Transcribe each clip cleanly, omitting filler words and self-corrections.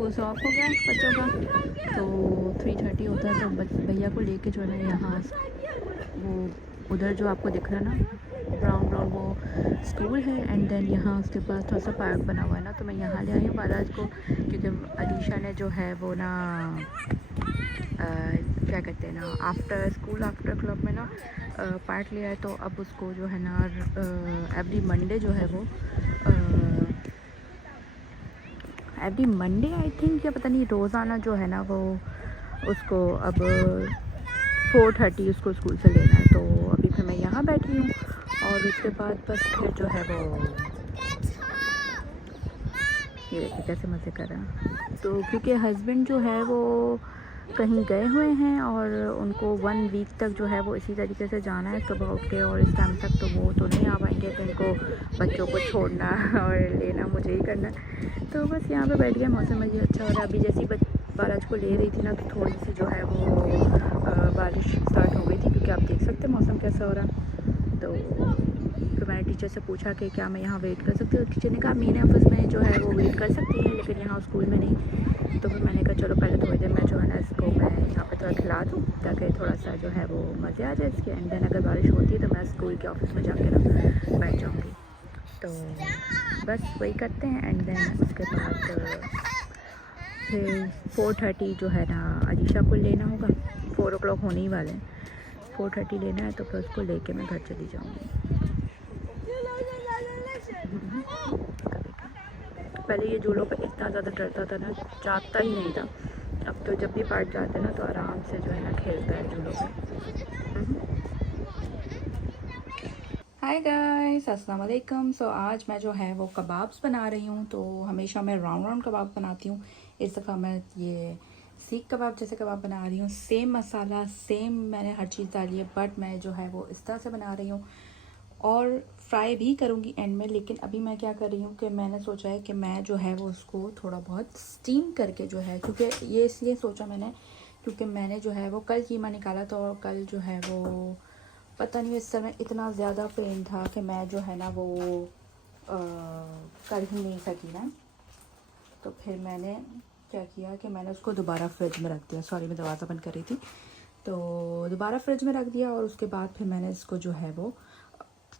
School से of हो गया बच्चों का, तो 3:30 होता है। तो भैया को लेके जो है ना यहाँ वो उधर जो आपको दिख रहा है ना ब्राउन ब्राउन, वो स्कूल है। एंड देन यहाँ उसके पास थोड़ा सा पार्क बना हुआ है ना, तो मैं यहाँ ले आई हूँ बाराज को, क्योंकि अलीशा ने जो है वो ना क्या कहते हैं ना आफ्टर स्कूल आफ्टर क्लब में ना पार्ट लिया है। तो अब उसको जो है ना एवरी मंडे जो है वो एवरी मंडे आई थिंक, या पता नहीं रोज़ाना जो है ना वो उसको अब 4:30 उसको स्कूल से लेना है। तो अभी फिर मैं यहाँ बैठी हूँ और उसके बाद बस फिर जो है वो ये देखिए कैसे मज़े कर रहा है। तो क्योंकि हस्बैंड जो है वो कहीं गए हुए हैं और उनको 1 वीक तक जो है वो इसी तरीके से जाना है सुबह उठ के, और इस टाइम तक तो वो तो नहीं आ पाएंगे, तो इनको बच्चों को छोड़ना और लेना मुझे ही करना। तो बस यहाँ पे बैठ गया, मौसम अभी अच्छा हो रहा है। अभी जैसी बाराज को ले रही थी ना, तो थोड़ी सी जो है वो बारिश स्टार्ट हो गई थी, क्योंकि आप देख सकते हैं मौसम कैसा हो रहा है। तो फिर मैंने टीचर से पूछा कि क्या मैं यहाँ वेट कर सकती हूँ। टीचर ने कहा मेरे ऑफिस में जो है वो वेट कर सकती है, लेकिन यहाँ स्कूल में नहीं। तो फिर मैंने कहा चलो पहले थोड़ी देर मैं जो है ना इसको मैं यहाँ पे थोड़ा खिला दूँ, ताकि थोड़ा सा जो है वो मज़े आ जाए इसके। एंड देन अगर बारिश होती है तो मैं स्कूल के ऑफिस में जाके ना बैठ जाऊँगी। तो बस वही करते हैं। एंड देन उसके बाद फिर 4:30 जो है ना अलीशा को लेना होगा, 4 o'clock होने ही वाले हैं, 4:30 लेना है। तो फिर उसको लेके मैं घर चली जाऊँगी। पहले ये झूलों पे इतना ज़्यादा डरता था ना, जाता ही नहीं था। अब तो जब भी पार्क जाते हैं ना तो आराम से जो है ना खेलता है झूलों पे। हाय गाइस, अस्सलाम वालेकुम। सो आज मैं जो है वो कबाब्स बना रही हूँ। तो हमेशा मैं राउंड राउंड कबाब बनाती हूँ, इस दफ़ा मैं ये सीख कबाब जैसे कबाब बना रही हूँ। सेम मसाला सेम मैंने हर चीज़ डाली है, बट मैं जो है वो इस तरह से बना रही हूँ और फ्राई भी करूँगी एंड में। लेकिन अभी मैं क्या कर रही हूँ कि मैंने सोचा है कि मैं जो है वो उसको थोड़ा बहुत स्टीम करके जो है, क्योंकि ये इसलिए सोचा मैंने क्योंकि मैंने जो है वो कल कीमा निकाला था और कल जो है वो पता नहीं इस समय इतना ज़्यादा पेन था कि मैं जो है ना वो कर ही नहीं सकी ना। तो फिर मैंने क्या किया कि मैंने उसको दोबारा फ्रिज में रख दिया। सॉरी, मैं दरवाज़ा बंद कर रही थी। तो दोबारा फ्रिज में रख दिया और उसके बाद फिर मैंने इसको जो है वो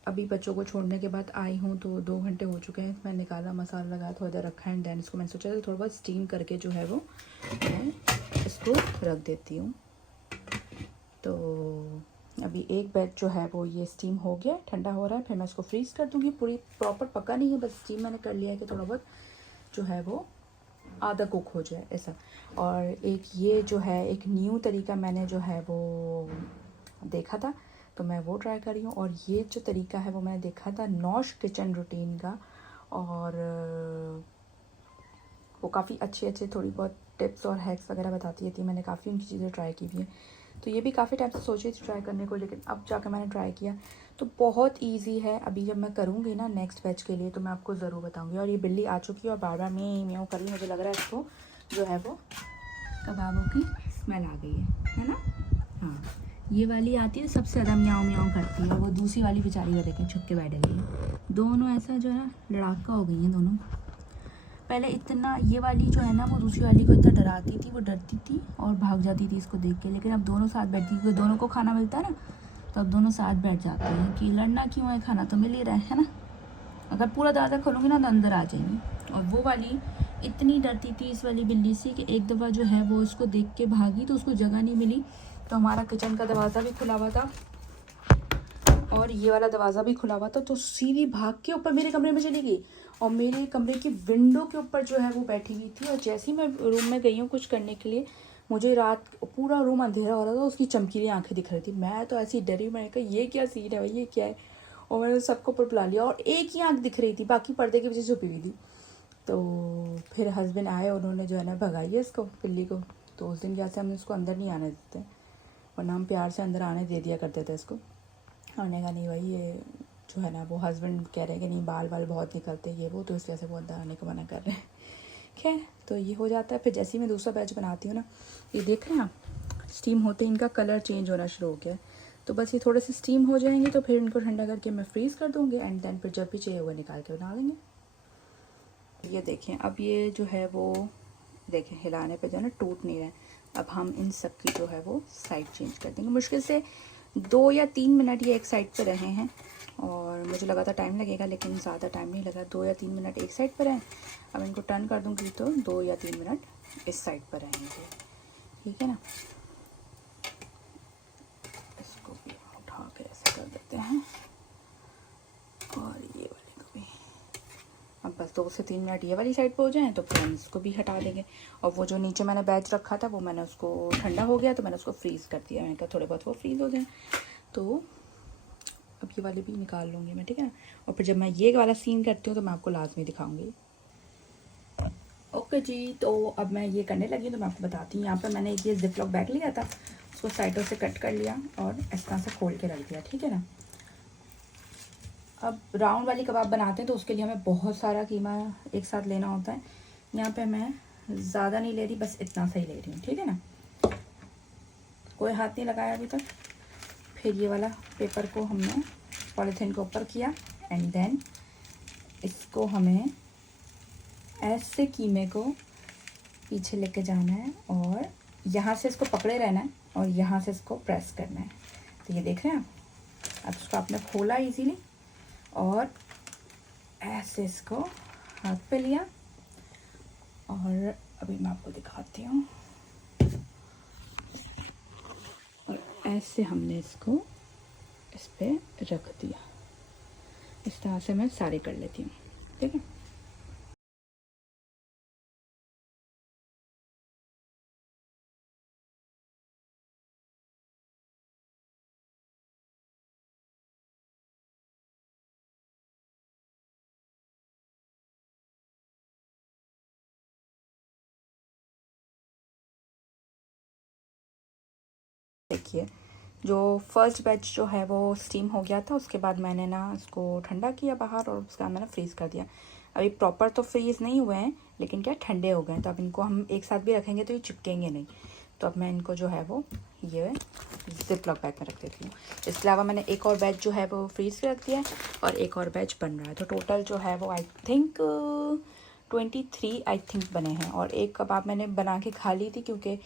अभी बच्चों को छोड़ने के बाद आई हूँ तो 2 घंटे हो चुके हैं। मैंने निकाला, मसाला लगाया, थोड़ा देर रखा एंड देन इसको मैंने सोचा थोड़ा बहुत स्टीम करके जो है वो मैं इसको रख देती हूँ। तो अभी एक बैच जो है वो ये स्टीम हो गया, ठंडा हो रहा है। फिर मैं इसको फ्रीज़ कर दूँगी। पूरी प्रॉपर पका नहीं है, बस स्टीम मैंने कर लिया है कि थोड़ा बहुत जो है वो आधा कुक हो जाए ऐसा। और एक ये जो है एक न्यू तरीका मैंने जो है वो देखा था, तो मैं वो ट्राई कर रही हूँ। और ये जो तरीका है वो मैंने देखा था नौश किचन रूटीन का, और वो काफ़ी अच्छे थोड़ी बहुत टिप्स और हैक्स वगैरह बताती रहती है। मैंने काफ़ी उनकी चीज़ें ट्राई की भी हैं। तो ये भी काफ़ी टाइम से सोची थी ट्राई करने को, लेकिन अब जाकर मैंने ट्राई किया तो बहुत इजी है। अभी जब मैं करूँगी ना नेक्स्ट बैच के लिए तो मैं आपको ज़रूर बताऊँगी। और ये बिल्ली आ चुकी है और बार बार म्याऊं कर रही, मुझे लग रहा है इसको जो है वो कबाबों की स्मेल आ गई है ना। हाँ, ये वाली आती है सबसे ज़्यादा म्याऊं म्याऊं करती है, वो दूसरी वाली बेचारी को देखें छुप के बैठ गई है। दोनों ऐसा जो है लड़ाका हो गई हैं दोनों। पहले इतना ये वाली जो है ना वो दूसरी वाली को इतना डराती थी, वो डरती थी और भाग जाती थी इसको देख के। लेकिन अब दोनों साथ बैठती, क्योंकि दोनों को खाना मिलता है ना, तो अब दोनों साथ बैठ जाते हैं कि लड़ना क्यों है, खाना तो मिल ही रहा है ना। अगर पूरा दरवाज़ा खोलूँगी ना तो अंदर आ जाएंगी। और वो वाली इतनी डरती थी इस वाली बिल्ली से कि एक दफ़ा जो है वो उसको देख के भागी तो उसको जगह नहीं मिली, तो हमारा किचन का दरवाज़ा भी खुला हुआ था और ये वाला दरवाज़ा भी खुला हुआ था, तो सीधी भाग के ऊपर मेरे कमरे में चली गई और मेरे कमरे की विंडो के ऊपर जो है वो बैठी हुई थी। और जैसे ही मैं रूम में गई हूँ कुछ करने के लिए, मुझे रात पूरा रूम अंधेरा हो रहा था, उसकी चमकीली आंखें दिख रही थी। मैं तो ऐसी डरी, मैंने कहा ये क्या सीन है भाई, ये क्या है। और मैंने सबको ऊपर बुला लिया और एक ही आंख दिख रही थी, बाकी पर्दे के पीछे छुपी हुई थी। तो फिर हस्बैंड आए, उन्होंने जो है ना भगाई है इसको, बिल्ली को। तो उस दिन जैसे हमने उसको अंदर नहीं आने देते, वरना हम प्यार से अंदर आने दे दिया करते थे इसको। हमने कहा नहीं भाई, ये जो है ना वो हस्बैंड कह रहे हैं कि नहीं बाल बहुत निकलते ये वो, तो इस वजह से वो अंदर आने को मना कर रहे हैं। खैर, तो ये हो जाता है। फिर जैसे ही मैं दूसरा बैच बनाती हूँ ना, ये देख रहे हैं आप, स्टीम होते ही इनका कलर चेंज होना शुरू हो गया है। तो बस ये थोड़े से स्टीम हो जाएंगे तो फिर इनको ठंडा करके मैं फ्रीज़ कर दूँगी एंड देन फिर जब भी चाहिए वो निकाल के बना देंगे। ये देखें, अब ये जो है वो देखें हिलाने पे जो है ना टूट नहीं रहा है। अब हम इन सब की जो है वो साइड चेंज कर देंगे। मुश्किल से 2 या 3 मिनट ये एक साइड पे रहे हैं और मुझे लगा था टाइम लगेगा, लेकिन ज़्यादा टाइम नहीं लगा। 2 या 3 मिनट एक साइड पर रहें। अब इनको टर्न कर दूँगी तो 2 या 3 मिनट इस साइड पर रहेंगे, ठीक है ना। इसको भी उठा के ऐसे कर देते हैं और ये वाले को भी। अब बस 2 से 3 मिनट ये वाली साइड पे हो जाएं तो फिर हम इसको भी हटा देंगे। और वो जो नीचे मैंने बैच रखा था वो मैंने उसको ठंडा हो गया तो मैंने उसको फ्रीज़ कर दिया। मैंने कहा थोड़े बहुत वो फ्रीज़ हो जाए तो अब ये वाली भी निकाल लूँगी मैं, ठीक है। और फिर जब मैं ये वाला सीन करती हूँ तो मैं आपको लाजमी दिखाऊँगी। ओके जी, तो अब मैं ये करने लगी तो मैं आपको बताती हूँ। यहाँ पर मैंने ये जिप लॉक बैग लिया था, उसको साइडों से कट कर लिया और इस तरह से खोल के रख दिया, ठीक है ना। अब राउंड वाली कबाब बनाते हैं तो उसके लिए हमें बहुत सारा कीमा एक साथ लेना होता है। यहाँ पे मैं ज़्यादा नहीं ले रही, बस इतना सा ही ले रही हूँ, ठीक है ना। कोई हाथ नहीं लगाया अभी तक। फिर ये वाला पेपर को हमने पॉलीथीन के ऊपर किया एंड देन इसको हमें ऐसे कीमे को पीछे लेके जाना है और यहाँ से इसको पकड़े रहना है और यहाँ से इसको प्रेस करना है। तो ये देख रहे हैं आप। अब इसको आपने खोला इजीली और ऐसे इसको हाथ पे लिया और अभी मैं आपको दिखाती हूँ। और ऐसे हमने इसको इस पे रख दिया। इस तरह से मैं सारे कर लेती हूँ, ठीक है। देखिए जो फर्स्ट बैच जो है वो स्टीम हो गया था। उसके बाद मैंने ना इसको ठंडा किया बाहर और उसका मैंने फ्रीज़ कर दिया। अभी प्रॉपर तो फ्रीज़ नहीं हुए हैं लेकिन क्या ठंडे हो गए हैं। तो अब इनको हम एक साथ भी रखेंगे तो ये चिपकेंगे नहीं। तो अब मैं इनको जो है वो ये जिप लॉक बैग में रख देती हूँ। इसके अलावा मैंने एक और बैच जो है वो फ्रीज़ रख दिया है और एक और बैच बन रहा है। तो टोटल जो है वो आई थिंक 23 आई थिंक बने हैं। और एक कबाब मैंने बना के खा ली थी क्योंकि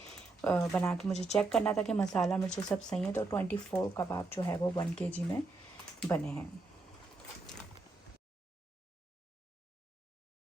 बना के मुझे चेक करना था कि मसाला मिर्च सब सही है। तो 24 कबाब जो है वो 1 kg में बने हैं।